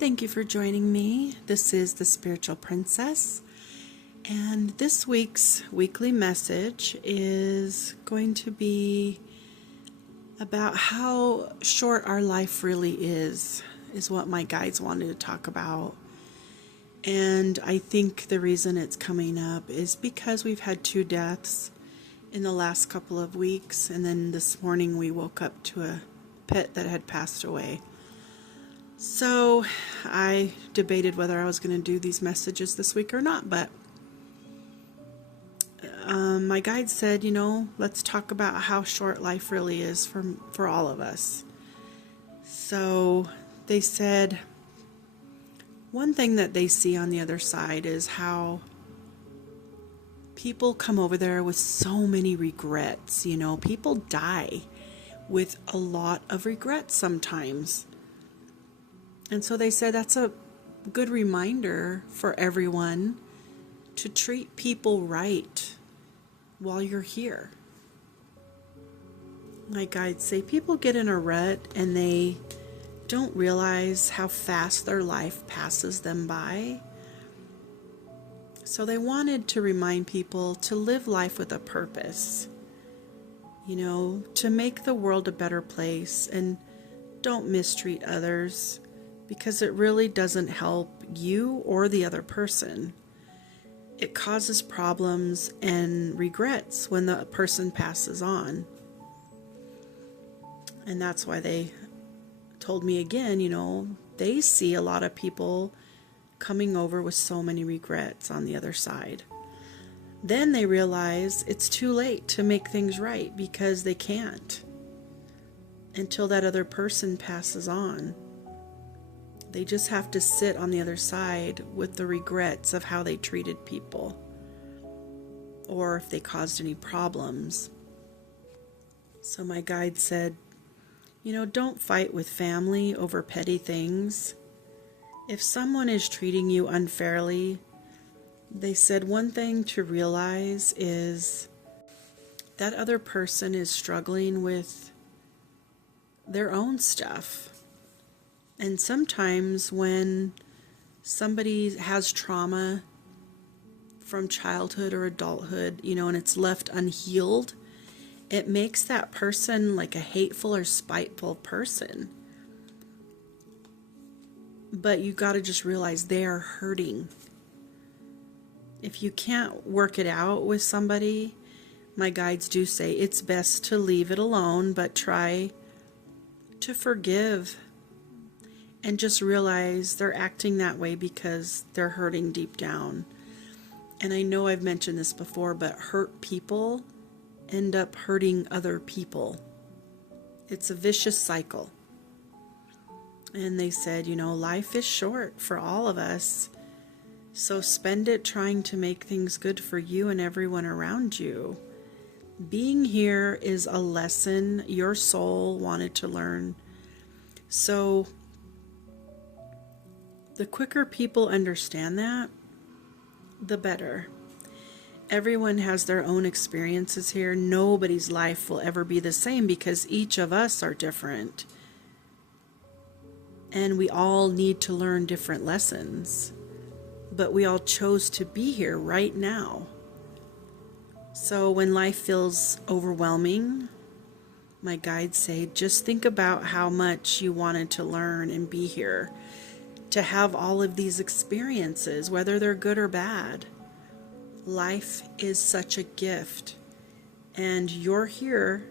Thank you for joining me. This is the Spiritual Princess, and this week's weekly message is going to be about how short our life really is what my guides wanted to talk about. And I think the reason it's coming up is because we've had 2 deaths in the last couple of weeks, and then this morning we woke up to a pet that had passed away. So I debated whether I was going to do these messages this week or not, but my guide said, let's talk about how short life really is for all of us. So they said one thing that they see on the other side is how people come over there with so many regrets. People die with a lot of regrets sometimes. And so they said that's a good reminder for everyone to treat people right while you're here. My guides say people get in a rut and they don't realize how fast their life passes them by. So they wanted to remind people to live life with a purpose, to make the world a better place, and don't mistreat others, because it really doesn't help you or the other person. It causes problems and regrets when the person passes on. And that's why they told me again, they see a lot of people coming over with so many regrets on the other side. Then they realize it's too late to make things right because they can't until that other person passes on. They just have to sit on the other side with the regrets of how they treated people or if they caused any problems. So my guide said, don't fight with family over petty things. If someone is treating you unfairly, they said one thing to realize is that other person is struggling with their own stuff. And sometimes when somebody has trauma from childhood or adulthood, and it's left unhealed, it makes that person like a hateful or spiteful person. But you got to just realize they are hurting. If you can't work it out with somebody, my guides do say it's best to leave it alone, but try to forgive. And just realize they're acting that way because they're hurting deep down. And I know I've mentioned this before, but hurt people end up hurting other people. It's a vicious cycle. And they said, life is short for all of us. So spend it trying to make things good for you and everyone around you. Being here is a lesson your soul wanted to learn. So the quicker people understand that, the better. Everyone has their own experiences here. Nobody's life will ever be the same because each of us are different. And we all need to learn different lessons. But we all chose to be here right now. So when life feels overwhelming, my guides say, just think about how much you wanted to learn and be here. To have all of these experiences, whether they're good or bad. Life is such a gift, and you're here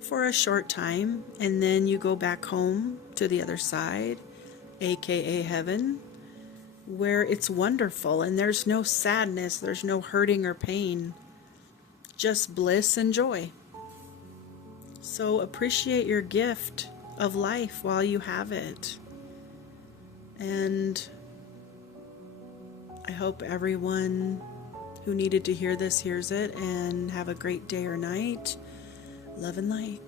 for a short time, and then you go back home to the other side, aka heaven, where it's wonderful, and there's no sadness, there's no hurting or pain, just bliss and joy. So appreciate your gift of life while you have it. And I hope everyone who needed to hear this hears it, and have a great day or night. Love and light.